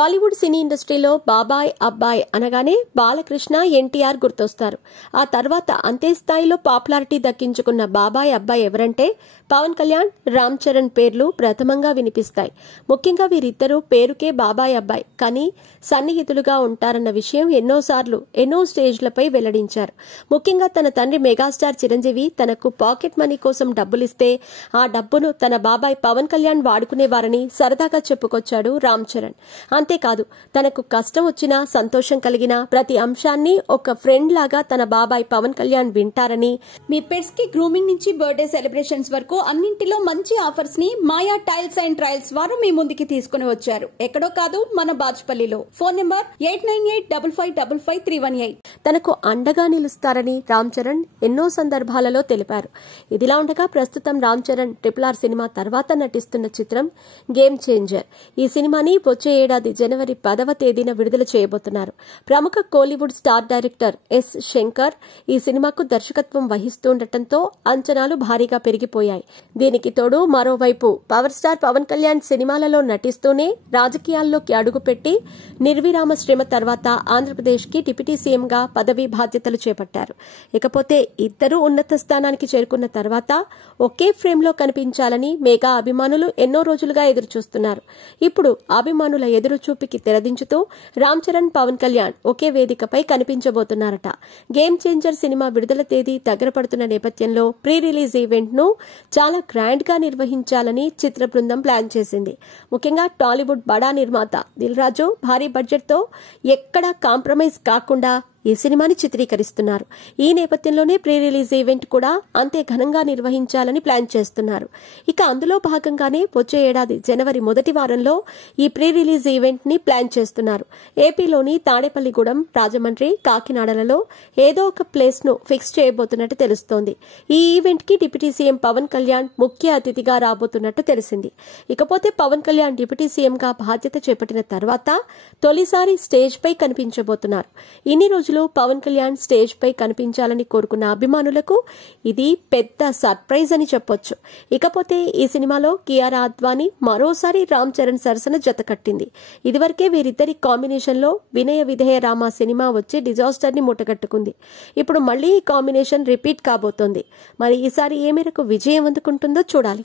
టాలీవుడ్ సినీ ఇండస్ట్రీలో బాబాయ్ అబ్బాయ్ అనగానే బాలకృష్ణ ఎన్టీఆర్ గుర్తొస్తారు. ఆ తర్వాత అంతే స్థాయిలో పాపులారిటీ దక్కించుకున్న బాబాయ్ అబ్బాయి ఎవరంటే పవన్ కళ్యాణ్, రామ్ చరణ్ పేర్లు ప్రథమంగా వినిపిస్తాయి. ముఖ్యంగా వీరిద్దరూ పేరుకే బాబాయ్ అబ్బాయి, కానీ సన్నిహితులుగా ఉంటారన్న విషయం ఎన్నోసార్లు ఎన్నో స్టేజ్లపై వెల్లడించారు. ముఖ్యంగా తన తండ్రి మెగాస్టార్ చిరంజీవి తనకు పాకెట్ మనీ కోసం డబ్బులిస్తే ఆ డబ్బును తన బాబాయ్ పవన్ కళ్యాణ్ వాడుకునేవారని సరదాగా చెప్పుకొచ్చాడు రామ్ చరణ్. అంతేకాదు, తనకు కష్టం వచ్చినా సంతోషం కలిగినా ప్రతి అంశాన్ని ఒక ఫ్రెండ్ లాగా తన బాబాయ్ పవన్ కళ్యాణ్ వింటారని, మీ పెట్స్ కి గ్రూమింగ్ నుంచి బర్త్డే సెలబ్రేషన్స్ వరకు అన్నింటిలో మంచి ఆఫర్స్ ని మాయా టైల్స్ అండ్ ట్రయల్స్ వారు మీ ముందుకి తీసుకుని వచ్చారు. ఎక్కడో కాదు, మన బాజ్పల్లిలో. Phone number 8985555318. తనకు అండగా నిలుస్తారని రామ్ చరణ్ ఎన్నో సందర్భాలలో తెలిపారు. ఇదిలా ఉండగా ప్రస్తుతం రామ్ చరణ్ RRR సినిమా తర్వాత నటిస్తున్న చిత్రం గేమ్ చేంజర్. ఈ సినిమాని వచ్చే ఏడాది జనవరి 10వ తేదీన విడుదల చేయబోతున్నారు. ప్రముఖ Kollywood star director S Shankar ఈ సినిమాకు దర్శకత్వం వహిస్తుండటంతో అంచనాలు భారీగా పెరిగిపోయాయి. దీనికి తోడు మరోవైపు పవర్ స్టార్ పవన్ కళ్యాణ్ సినిమాలలో నటిస్తూనే రాజకీయాల్లోకి అడుగుపెట్టి నిర్విరామ శ్రమ తర్వాత ఆంధ్రప్రదేశ్ కి డిప్యూటీ సీఎంగా పదవీ బాధ్యతలు చేపట్టారు. ఇకపోతే ఇద్దరూ ఉన్నత స్థానానికి చేరుకున్న తర్వాత ఒకే ఫ్రేమ్ లో కనిపించాలని మెగా అభిమానులు ఎన్నో రోజులుగా ఎదురుచూస్తున్నారు. ఇప్పుడు అభిమానుల ఎదురుచూపికి తెరదించుతూ రామ్ చరణ్, పవన్ కళ్యాణ్ ఒకే వేదికపై కనిపించబోతున్నారట. గేమ్ చేంజర్ సినిమా విడుదల తేదీ దగ్గర పడుతున్న నేపథ్యంలో ప్రీ రిలీజ్ ఈవెంట్ ను చాలా గ్రాండ్ గా నిర్వహించాలని చిత్ర బృందం ప్లాన్ చేసింది. ముఖ్యంగా టాలీవుడ్ బడా నిర్మాత దిల్ రాజు భారీ బడ్జెట్ తో ఎక్కడా కాంప్రమైజ్ కాకుండా ఈ సినిమాని చిత్రీకరిస్తున్నారు. ఈ నేపథ్యంలోనే ప్రీ రిలీజ్ ఈవెంట్ కూడా అంతే ఘనంగా నిర్వహించాలని ప్లాన్ చేస్తున్నారు. ఇక అందులో భాగంగానే వచ్చే ఏడాది జనవరి మొదటి వారంలో ఈ ప్రీ రిలీజ్ ఈవెంట్ ని ప్లాన్ చేస్తున్నారు. ఏపీలోని తాడేపల్లిగూడెం, రాజమండ్రి, కాకినాడలలో ఏదో ఒక ప్లేస్ ను ఫిక్స్ చేయబోతున్నట్టు తెలుస్తోంది. ఈ ఈవెంట్ కి డిప్యూటీ సీఎం పవన్ కళ్యాణ్ ముఖ్య అతిథిగా రాబోతున్నట్టు తెలిసింది. ఇకపోతే పవన్ కళ్యాణ్ డిప్యూటీ సీఎం గా బాధ్యత చేపట్టిన తర్వాత తొలిసారి స్టేజ్ పై కనిపించబోతున్నారు. ఇన్ని రోజులు పవన్ కళ్యాణ్ స్టేజ్ పై కనిపించాలని కోరుకున్న అభిమానులకు ఇది పెద్ద సర్ప్రైజ్ అని చెప్పొచ్చు. ఇకపోతే ఈ సినిమాలో కియారా అద్వానీ మరోసారి రామ్ చరణ్ సరసన జతకట్టింది. ఇదివరకే వీరిద్దరి కాంబినేషన్ లో వినయ విధేయ రామ సినిమా వచ్చి డిజాస్టర్ ని మూటగట్టుకుంది. ఇప్పుడు మళ్లీ ఈ కాంబినేషన్ రిపీట్ కాబోతోంది. మరి ఈసారి ఏ మేరకు విజయం అందుకుంటుందో చూడాలి.